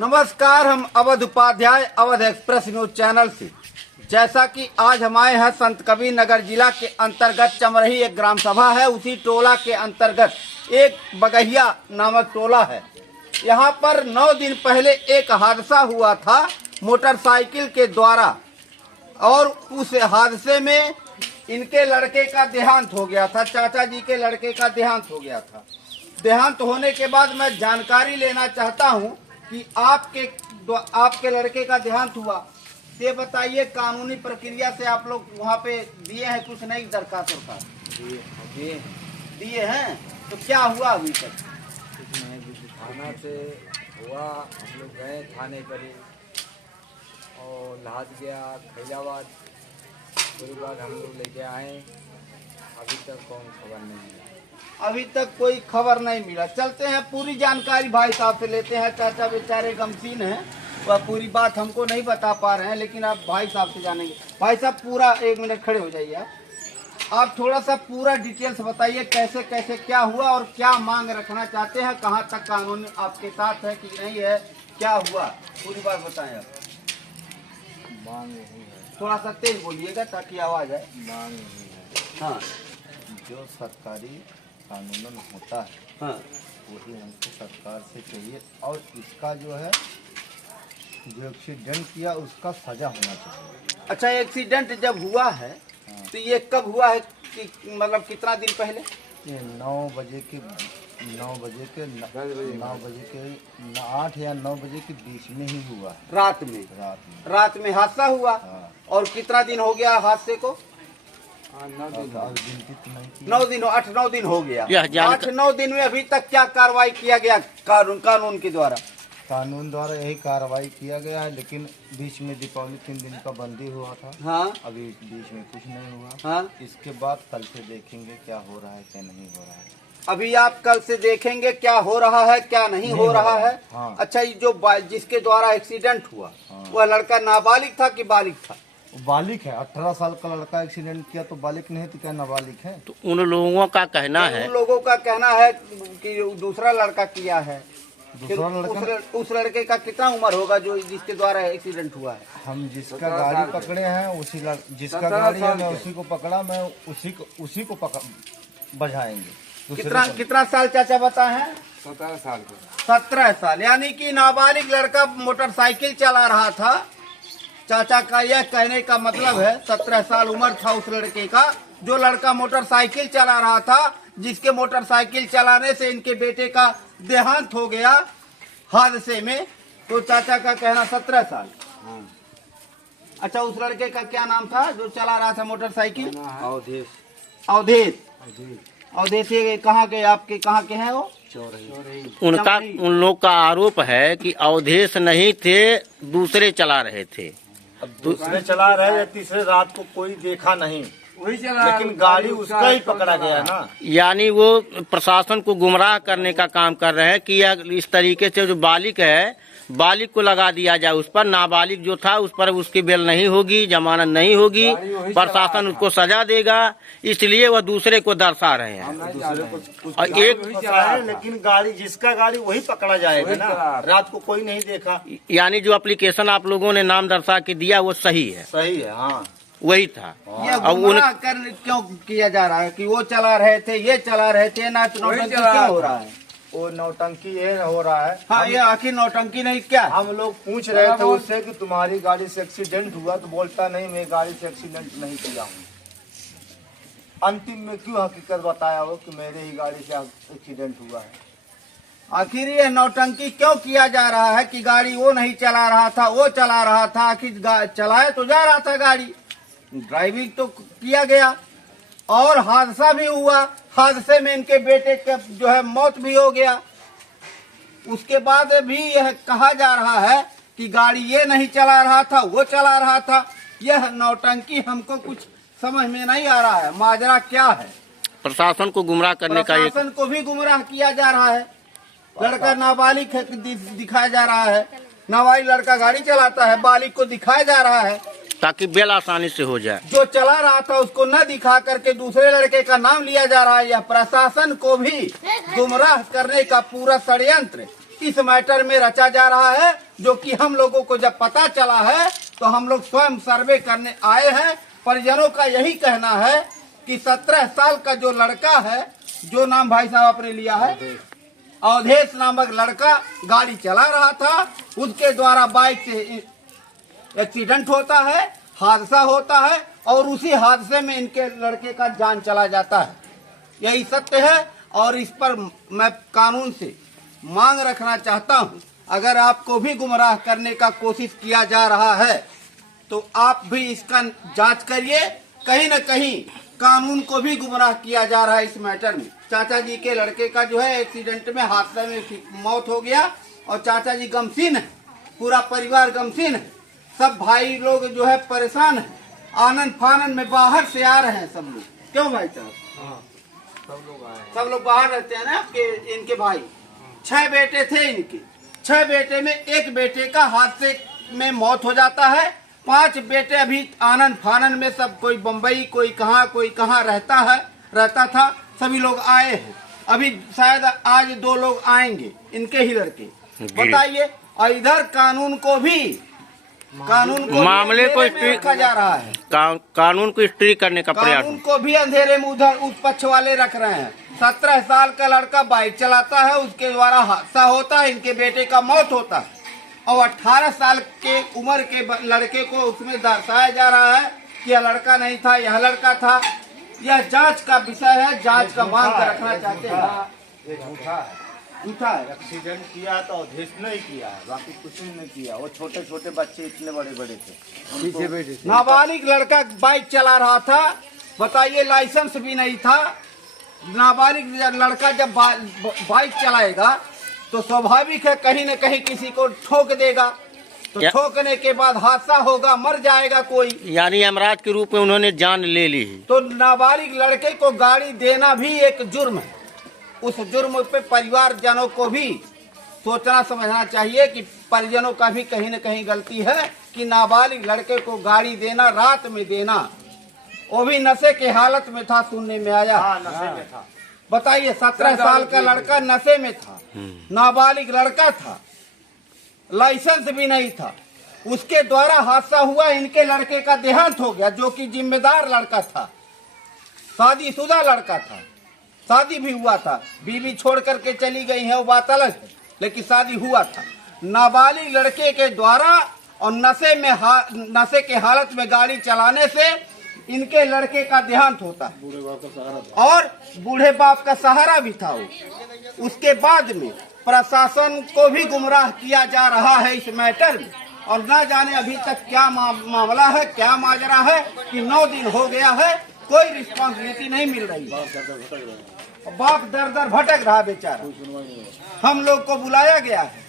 नमस्कार, हम Awadh Upadhyay Awadh express news channel से। जैसा कि आज हम आए हैं संत कबीर नगर जिला के अंतर्गत चमरही एक ग्राम सभा है, उसी टोला के अंतर्गत एक बगहिया नामक टोला है। यहाँ पर 9 दिन पहले एक हादसा हुआ था मोटरसाइकिल के द्वारा, और उस हादसे में इनके लड़के का देहांत हो गया था। चाचा जी के लड़के का देहांत हो गया था। देहांत होने के बाद मैं जानकारी लेना चाहता हूँ कि आपके लड़के का देहांत हुआ, ये बताइए कानूनी प्रक्रिया से आप लोग वहाँ पे दिए हैं कुछ नई दरखास्त दिए हैं, तो क्या हुआ अभी तक? थाना से हुआ, हम लोग गए थाने पर और लाद गया फैजाबाद, उसके बाद हम लोग लेके आए। अभी तक कौन खबर नहीं है, अभी तक कोई खबर नहीं मिला। चलते हैं पूरी जानकारी भाई साहब से लेते हैं। चाचा बेचारे गमसीन हैं, वह पूरी बात हमको नहीं बता पा रहे हैं, लेकिन आप भाई साहब से जानेंगे। भाई साहब पूरा 1 मिनट खड़े हो जाइए। आप थोड़ा सा पूरा डिटेल्स बताइए, कैसे कैसे क्या हुआ और क्या मांग रखना चाहते हैं, कहाँ तक कानून आपके साथ है कि नहीं है, क्या हुआ, पूरी बात बताएं आप। मांग यही है, थोड़ा सा तेज बोलिएगा ताकि आवाज आए। मांग यही है, हाँ जो सरकारी कानून होता है हाँ, वही हमको सरकार से चाहिए। और इसका जो है जो एक्सीडेंट किया उसका सजा होना चाहिए। अच्छा, एक्सीडेंट जब हुआ है तो ये कब हुआ है कि मतलब कितना दिन पहले? ये 9 बजे के 8 या 9 बजे के बीच में ही हुआ है। रात में हादसा हुआ। हाँ। और कितना दिन हो गया हादसे को? 9 दिन, 8-9 दिन हो गया। 8-9 दिन में अभी तक क्या कार्रवाई किया गया कानून के द्वारा? कानून द्वारा यही कार्रवाई किया गया है, लेकिन बीच में दीपावली 3 दिन का बंदी हुआ था। हाँ, अभी बीच में कुछ नहीं हुआ। हाँ, इसके बाद कल से देखेंगे क्या हो रहा है क्या नहीं हो रहा है। अभी आप कल से देखेंगे क्या हो रहा है क्या नहीं हो रहा है। हाँ। अच्छा, ये जो जिसके द्वारा एक्सीडेंट हुआ, हाँ। वह लड़का नाबालिग था कि बालिग था? बालिक है। 18 साल का लड़का एक्सीडेंट किया तो बालिक नहीं तो क्या नाबालिग है? तो उन लोगों का कहना है, उन लोगों का कहना है कि दूसरा लड़का किया है। दूसरा लड़का, उस लड़के का कितना उम्र होगा जो जिसके द्वारा एक्सीडेंट हुआ है? हम जिसका गाड़ी पकड़े हैं उसी जिसका गाड़ी है मैं उसी को पकड़ा, मैं उसी को बजाएंगे। कितना साल चाचा बताए हैं? 17 साल का। 17 साल, यानी कि नाबालिग लड़का मोटरसाइकिल चला रहा था। चाचा का यह कहने का मतलब है 17 साल उम्र था उस लड़के का, जो लड़का मोटरसाइकिल चला रहा था, जिसके मोटरसाइकिल चलाने से इनके बेटे का देहांत हो गया हादसे में। तो चाचा का कहना 17 साल। अच्छा, उस लड़के का क्या नाम था जो चला रहा था मोटरसाइकिल? अवधेश। ये कहाँ के, आपके कहाँ के हैं वो? उन लोग का आरोप है कि अवधेश नहीं थे, दूसरे चला रहे थे। अब दूसरे चला रहे या तीसरे रात को कोई देखा नहीं, वही चला, लेकिन गाड़ी उसका ही पकड़ा गया ना। यानी वो प्रशासन को गुमराह करने का काम कर रहे हैं कि इस तरीके से जो बालिक है, बालिक को लगा दिया जाए उस पर। नाबालिग जो था उस पर उसकी बेल नहीं होगी, जमानत नहीं होगी, प्रशासन उसको सजा देगा, इसलिए वह दूसरे को दर्शा रहे हैं। और एक लेकिन गाड़ी जिसका गाड़ी वही पकड़ा जाएगा ना, रात को कोई नहीं देखा। यानी जो एप्लीकेशन आप लोगों ने नाम दर्शा के दिया वो सही है? सही है, हाँ वही था। ये गुमराह क्यों किया जा रहा है कि वो चला रहे थे, ये चला रहे थे, ना नौटंकी क्या हो रहा है? वो नौटंकी ये हो रहा है। हाँ, ये आखिर नौटंकी नहीं क्या? हम लोग पूछ रहे थे उससे कि तुम्हारी गाड़ी से एक्सीडेंट हुआ, तो बोलता नहीं मैं गाड़ी से एक्सीडेंट नहीं किया हूँ। अंतिम में क्यों हकीकत बताया वो कि मेरे ही गाड़ी से एक्सीडेंट हुआ है? आखिर ये नौटंकी क्यों किया जा रहा है कि गाड़ी वो नहीं चला रहा था, वो चला रहा था? आखिर चलाए तो जा रहा था गाड़ी, ड्राइविंग तो किया गया, और हादसा भी हुआ। हादसे में इनके बेटे का जो है मौत भी हो गया। उसके बाद भी यह कहा जा रहा है कि गाड़ी ये नहीं चला रहा था, वो चला रहा था। यह नौटंकी हमको कुछ समझ में नहीं आ रहा है। माजरा क्या है? प्रशासन को गुमराह करने का, प्रशासन को भी गुमराह किया जा रहा है। लड़का नाबालिग दिखाया जा रहा है, नाबालिग लड़का गाड़ी चलाता है, बालिग को दिखाया जा रहा है ताकि बेल आसानी से हो जाए। जो चला रहा था उसको न दिखा करके दूसरे लड़के का नाम लिया जा रहा है। यह प्रशासन को भी गुमराह करने का पूरा षड्यंत्र इस मैटर में रचा जा रहा है, जो कि हम लोगों को जब पता चला है तो हम लोग स्वयं सर्वे करने आए हैं। परिजनों का यही कहना है कि 17 साल का जो लड़का है, जो नाम भाई साहब आपने लिया है, अवधेश नामक लड़का गाड़ी चला रहा था, उसके द्वारा बाइक से एक्सीडेंट होता है, हादसा होता है और उसी हादसे में इनके लड़के का जान चला जाता है। यही सत्य है और इस पर मैं कानून से मांग रखना चाहता हूं, अगर आपको भी गुमराह करने का कोशिश किया जा रहा है तो आप भी इसका जांच करिए। कहीं न कहीं कानून को भी गुमराह किया जा रहा है इस मैटर में। चाचा जी के लड़के का जो है एक्सीडेंट में, हादसे में मौत हो गया और चाचा जी गमसीन है, पूरा परिवार गमसीन है, सब भाई लोग जो है परेशान है, आनंद फानंद में बाहर से आ रहे हैं सब लोग। क्यों भाई साहब? सब लोग बाहर रहते हैं ना आपके, इनके भाई 6 बेटे थे इनके, 6 बेटे में एक बेटे का हादसे में मौत हो जाता है, 5 बेटे अभी आनंद फानंद में, सब कोई बम्बई, कोई कहाँ रहता था। सभी लोग आए हैं, अभी शायद आज 2 लोग आएंगे, इनके ही लड़के। बताइए, और इधर कानून को मामले को रखा जा रहा है, कानून को स्ट्रिक्ट करने का प्रयास, कानून को भी अंधेरे में उधर उस पक्ष वाले रख रहे हैं। 17 साल का लड़का बाइक चलाता है, उसके द्वारा हादसा होता है, इनके बेटे का मौत होता है और 18 साल के उम्र के लड़के को उसमें दर्शाया जा रहा है कि यह लड़का नहीं था, यह लड़का था। यह जांच का विषय है, जांच का मांग रखना चाहते हैं। झूठा है। एक्सीडेंट किया तो अवधेश नहीं किया, बाकी कुछ नहीं किया। वो छोटे छोटे बच्चे इतने बड़े बड़े थे। नाबालिग लड़का बाइक चला रहा था, बताइए, लाइसेंस भी नहीं था। नाबालिग लड़का जब बाइक चलाएगा तो स्वाभाविक है कहीं न कहीं किसी को ठोक देगा, तो ठोकने के बाद हादसा होगा, मर जाएगा कोई, यानी यमराज के रूप में उन्होंने जान ले ली। तो नाबालिग लड़के को गाड़ी देना भी एक जुर्म है। उस जुर्म पे परिवारजनों को भी सोचना समझना चाहिए कि परिजनों का भी कहीं न कहीं गलती है कि नाबालिग लड़के को गाड़ी देना, रात में देना, वो भी नशे के हालत में था, सुनने में आया। नशे में था। बताइए, 17 साल का लड़का नशे में था, नाबालिग लड़का था, लाइसेंस भी नहीं था, उसके द्वारा हादसा हुआ, इनके लड़के का देहांत हो गया, जो कि जिम्मेदार लड़का था, शादीशुदा लड़का था, शादी भी हुआ था, बीवी छोड़ करके चली गई है वो बात अलग है, लेकिन शादी हुआ था। नाबालिग लड़के के द्वारा और नशे के हालत में गाड़ी चलाने से इनके लड़के का देहांत होता है और बूढ़े बाप का सहारा भी था वो। उसके बाद में प्रशासन को भी गुमराह किया जा रहा है इस मैटर में, और न जाने अभी तक क्या मामला है, क्या माजरा है कि 9 दिन हो गया है, कोई रिस्पॉन्सिबिलिटी नहीं मिल रही है। बाप दर भटक रहा बेचारा। हम लोग को बुलाया गया है,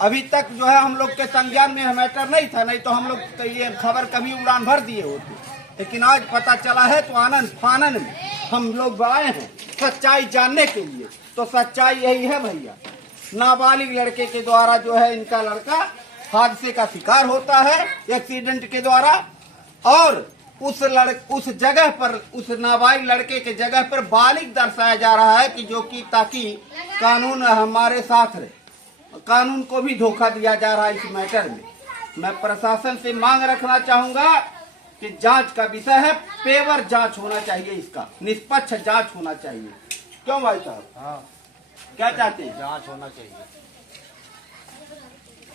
अभी तक जो है हम लोग के संज्ञान में मैटर नहीं था, नहीं तो हम लोग ये खबर कभी उड़ान भर दिए होते, लेकिन आज पता चला है तो आनंद फानंद में हम लोग आए हैं सच्चाई जानने के लिए। तो सच्चाई यही है भैया, नाबालिग लड़के के द्वारा जो है इनका लड़का हादसे का शिकार होता है एक्सीडेंट के द्वारा, और उस जगह पर, उस नाबालिग लड़के के जगह पर बालिग दर्शाया जा रहा है कि जो कि ताकि कानून हमारे साथ रहे, कानून को भी धोखा दिया जा रहा है इस मैटर में। मैं प्रशासन से मांग रखना चाहूंगा कि जांच का विषय है, पेवर जांच होना चाहिए, इसका निष्पक्ष जांच होना चाहिए। क्यों भाई साहब? हाँ, क्या चाहते हैं? जांच होना चाहिए।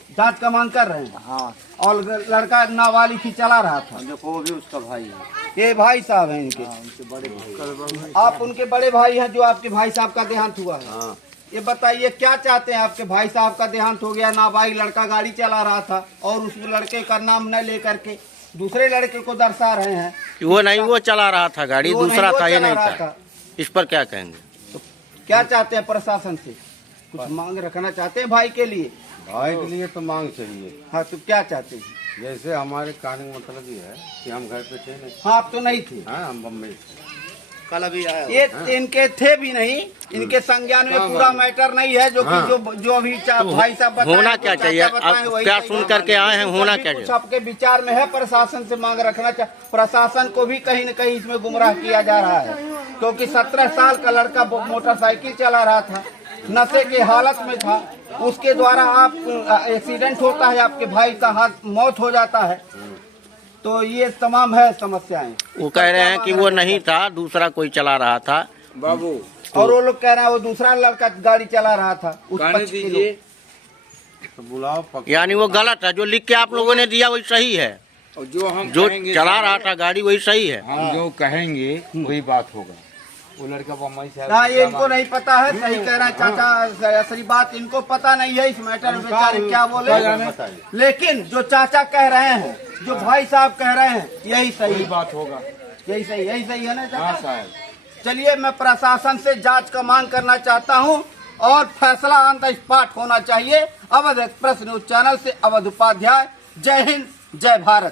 जांच का मांग कर रहे हैं। हाँ, और लड़का नाबालिग ही चला रहा था, देखो वो भी उसका भाई है। ये भाई साहब हैं इनके। हाँ, उनके बड़े भाई। आप उनके बड़े भाई हैं जो आपके भाई साहब का देहांत हुआ है। हाँ, ये बताइए, क्या चाहते हैं? आपके भाई साहब का देहांत हो गया, नाबालिग लड़का गाड़ी चला रहा था और उस लड़के का नाम न लेकर के दूसरे लड़के को दर्शा रहे हैं। वो नहीं, वो चला रहा था गाड़ी, दूसरा था, ये नहीं था। इस पर क्या कहेंगे? तो क्या चाहते हैं प्रशासन से? कुछ मांग रखना चाहते हैं भाई के लिए? भाई के लिए तो मांग चाहिए। हाँ, तो क्या चाहते हैं? जैसे हमारे कहने का मतलब ये है कि हम घर पे थे नहीं। हाँ, आप तो नहीं थे। हाँ, हम बम्बई थे। कल अभी आया। ये इनके थे भी नहीं, इनके संज्ञान में पूरा मैटर नहीं है, जो कि जो अभी भाई साहब बताएं, होना क्या चाहिए? आप क्या सुन करके आए हैं, होना क्या चाहिए? कुछ आपके विचार में है, प्रशासन से मांग रखना चाहिए। प्रशासन को भी कहीं न कहीं इसमें गुमराह किया जा रहा है, क्योंकि 17 साल का लड़का मोटरसाइकिल चला रहा था, नशे के हालत में था, उसके द्वारा आप एक्सीडेंट होता है, आपके भाई का हाथ मौत हो जाता है। तो ये तमाम है समस्याएं। वो कह रहे हैं कि वो नहीं था, दूसरा कोई चला रहा था बाबू। और वो लोग कह रहे हैं वो दूसरा लड़का गाड़ी चला रहा था। उस गाने पक्ष के दीजिए। तो बुलाओ पक्ष। यानी वो गलत है, जो लिख के आप लोगों ने दिया वही सही है, और जो हम जो कहेंगे, चला रहा था गाड़ी वही सही है। हम जो कहेंगे वही बात होगा। वो लड़का बम्बई से हाँ, ये इनको नहीं पता है, सही कह रहे हैं चाचा, असली बात इनको पता नहीं है इस मैटर में, बेचारे क्या बोले। लेकिन जो चाचा कह रहे हैं, जो भाई साहब कह रहे हैं, यही सही बात होगा। यही सही है ना हाँ चाचा? साहब। चलिए, मैं प्रशासन से जांच का मांग करना चाहता हूं और फैसला ऑन द स्पॉट होना चाहिए। अवध एक्सप्रेस न्यूज चैनल से अवध उपाध्याय। जय हिंद, जय भारत।